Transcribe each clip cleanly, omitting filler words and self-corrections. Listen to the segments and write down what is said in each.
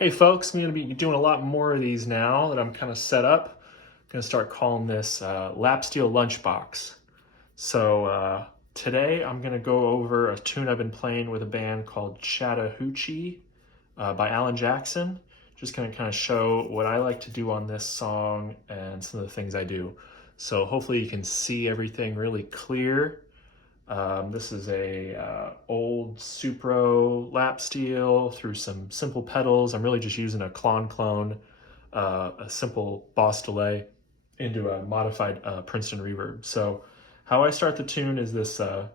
Hey folks, I'm going to be doing a lot more of these now that I'm kind of set up. I'm going to start calling this Lap Steel Lunchbox. So today I'm going to go over a tune I've been playing with a band called Chattahoochee by Alan Jackson. Just going to kind of show what I like to do on this song and some of the things I do. So hopefully you can see everything really clear. This is a old Supro Lap Steel through some simple pedals. I'm really just using a Klone, a simple Boss delay into a modified Princeton Reverb. So how I start the tune is this. So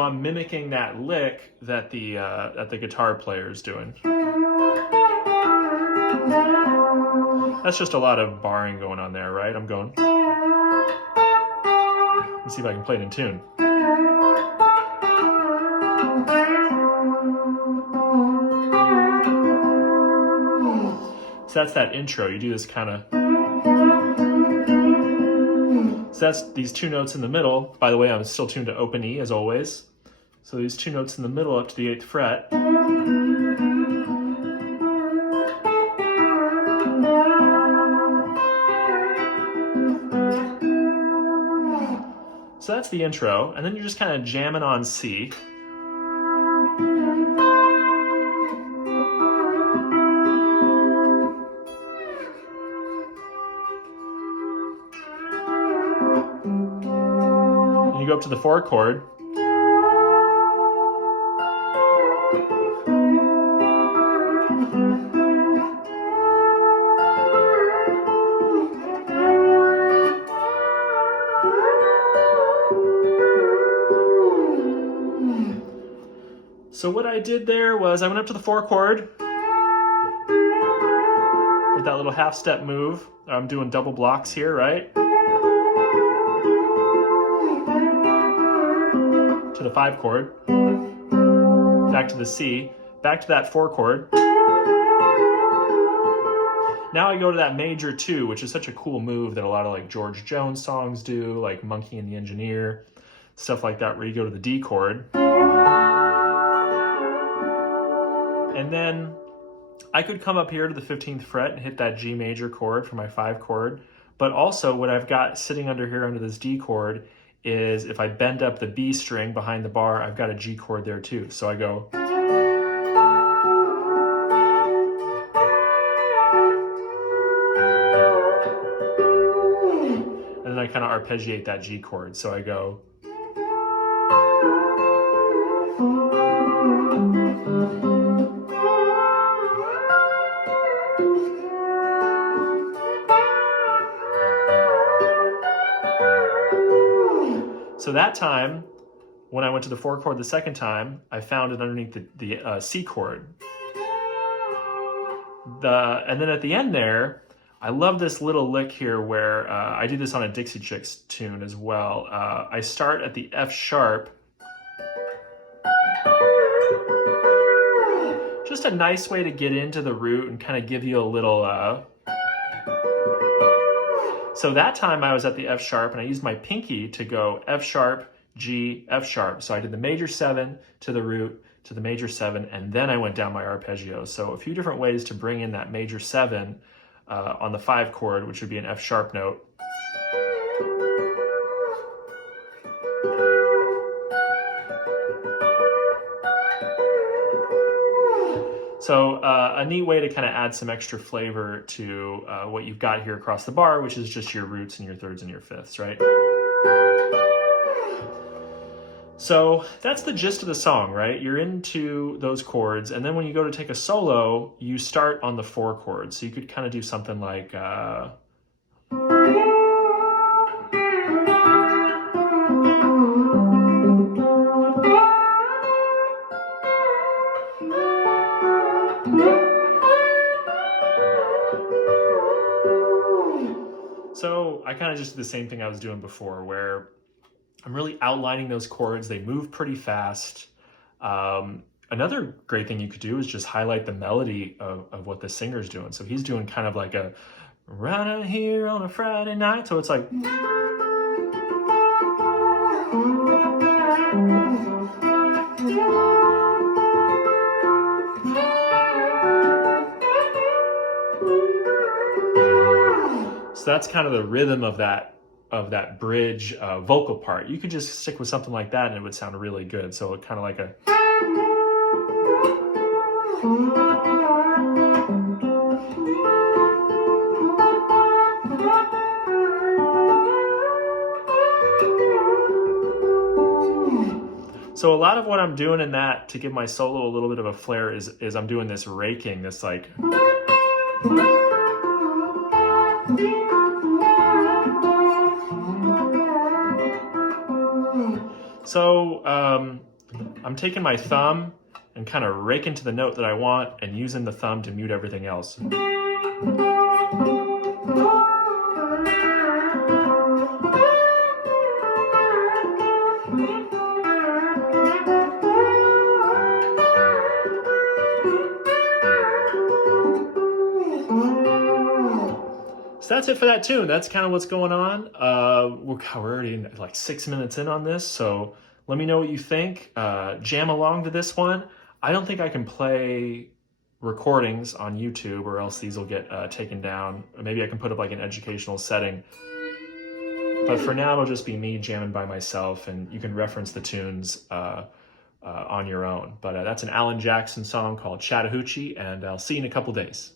I'm mimicking that lick that the guitar player is doing. That's just a lot of barring going on there, right? I'm going. Let's see if I can play it in tune. So that's that intro. You do this kind of. So that's these two notes in the middle. By the way, I'm still tuned to open E as always. So these two notes in the middle up to the 8th fret. So that's the intro, and then you're just kind of jamming on C. And you go up to the 4 chord. So what I did there was I went up to the 4 chord with that little half step move. I'm doing double blocks here, right? To the 5 chord, back to the C, back to that 4 chord. Now I go to that major 2, which is such a cool move that a lot of like George Jones songs do, like Monkey and the Engineer, stuff like that, where you go to the D chord. And then I could come up here to the 15th fret and hit that G major chord for my 5 chord. But also what I've got sitting under here under this D chord is if I bend up the B string behind the bar, I've got a G chord there too. So I go. And then I kind of arpeggiate that G chord. So I go. So that time, when I went to the 4 chord the second time, I found it underneath the C chord. And then at the end there, I love this little lick here where I do this on a Dixie Chicks tune as well. I start at the F sharp. Just a nice way to get into the root and kind of give you a little... So that time I was at the F sharp and I used my pinky to go F sharp, G, F sharp. So I did the major 7 to the root, to the major 7, and then I went down my arpeggio. So a few different ways to bring in that major 7 on the 5 chord, which would be an F sharp note. So a neat way to kind of add some extra flavor to what you've got here across the bar, which is just your roots and your thirds and your fifths, right? So that's the gist of the song, right? You're into those chords, and then when you go to take a solo, you start on the 4 chord. So you could kind of do something like... So I kind of just did the same thing I was doing before, where I'm really outlining those chords. They move pretty fast. Another great thing you could do is just highlight the melody of what the singer's doing. So he's doing kind of like a right out here on a Friday night. So it's like... So that's kind of the rhythm of that bridge vocal part. You could just stick with something like that and it would sound really good. So kind of like a... So a lot of what I'm doing in that to give my solo a little bit of a flair is I'm doing this raking, this like... So I'm taking my thumb and kind of raking to the note that I want and using the thumb to mute everything else. So that's it for that tune. That's kind of what's going on. We're already like 6 minutes in on this, so let me know what you think. Jam along to this one. I don't think I can play recordings on YouTube or else these will get taken down. Maybe I can put up like an educational setting. But for now, it'll just be me jamming by myself, and you can reference the tunes on your own. But that's an Alan Jackson song called Chattahoochee, and I'll see you in a couple days.